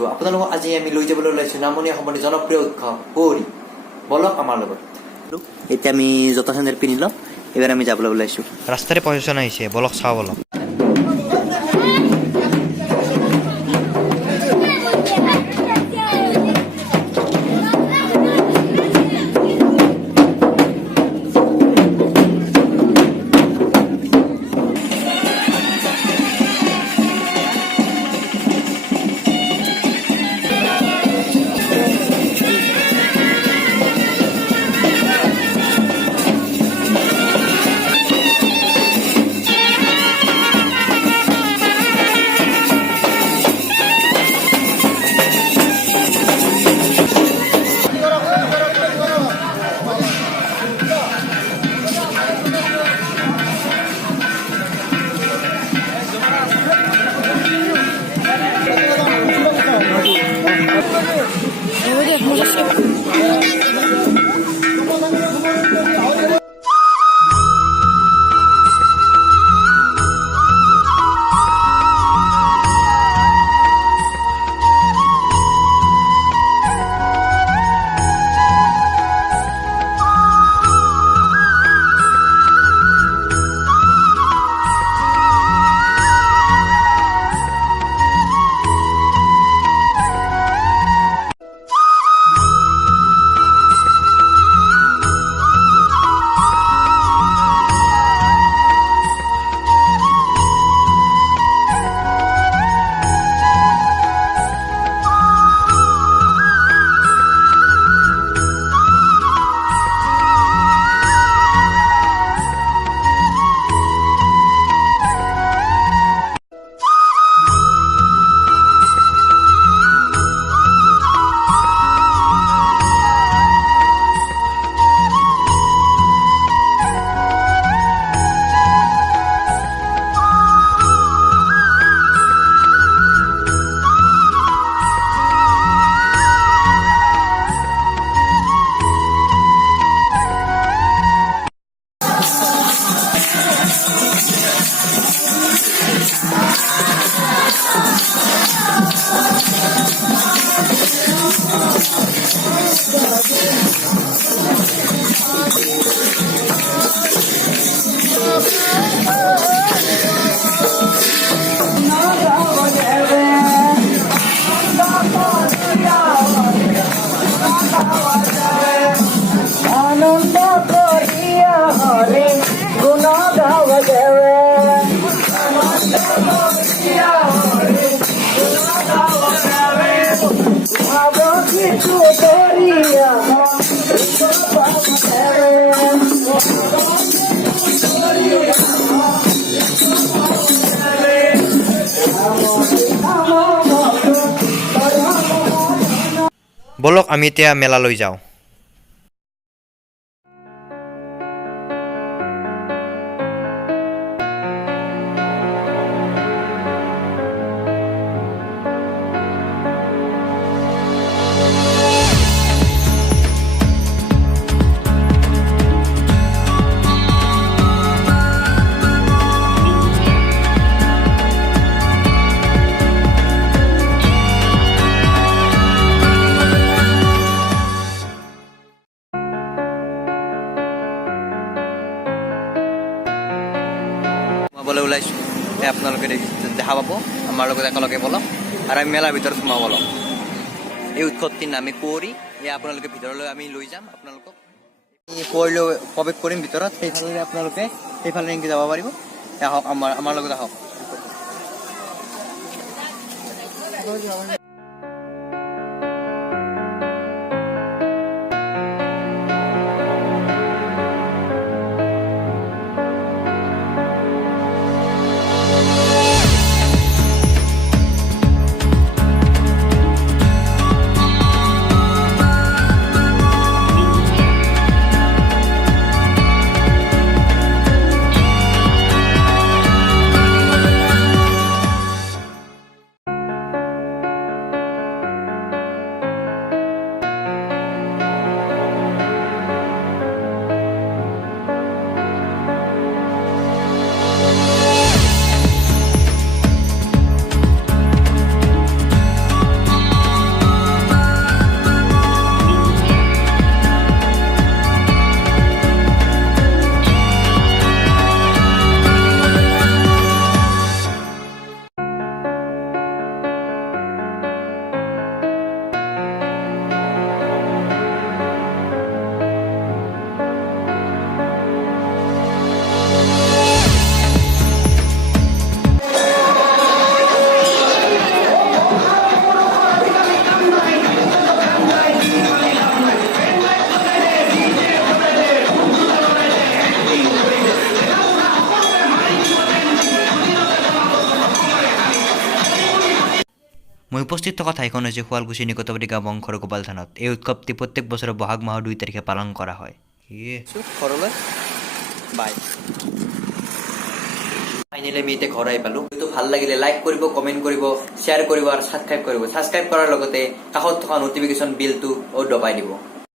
বস্তু আপোনালোকক আজি আমি লৈ যাবলৈ ওলাইছো নামনি অসমৰ জনপ্ৰিয় উৎসৱ কুঁৱৰী। বলক আমাৰ লগত। এতিয়া আমি জোতা চেণ্ডেল পিন্ধি ল'ম, এইবাৰ আমি যাবলৈ ওলাইছো। ৰাস্তাৰে প্ৰশাসন আহিছে, বলক চাওঁ বলক। বলক আমি এতিয়া মেলালৈ যাওঁ। সোমাবলৈ ওলাইছোঁ, আপোনালোকে দেখা পাব। আমাৰ লগত একেলগে বলক আৰু আমি মেলাৰ ভিতৰত সোমাব ল'ম। এই উৎসৱটিৰ নামে কুঁৱৰী। এয়া আপোনালোকে ভিতৰলৈ আমি লৈ যাম আপোনালোকক। কুঁৱৰীলৈ প্ৰৱেশ কৰিম ভিতৰত, সেইফালে আপোনালোকে সেইফালে এনেকৈ যাব পাৰিব। আহক আমাৰ লগত আহক। উপস্থিত থকা ঠাইখন হৈছে শুৱালকুছি নিকটৱৰ্তী গাঁও বংশৰ গোপাল থানত। এই উৎসৱটি প্ৰত্যেক বছৰে বহাগ মাহৰ 2 তাৰিখে পালন কৰা হয়। ঘৰলৈ বাই। ফাইনেলি আমি এতিয়া ঘৰ আহি পালোঁ। ভিডিঅ'টো ভাল লাগিলে লাইক কৰিব, কমেণ্ট কৰিব, শ্বেয়াৰ কৰিব আৰু ছাবস্ক্ৰাইব কৰিব। ছাবস্ক্ৰাইব কৰাৰ লগতে কাষত থকা নটিফিকেশ্যন বিলটো দবাই দিব।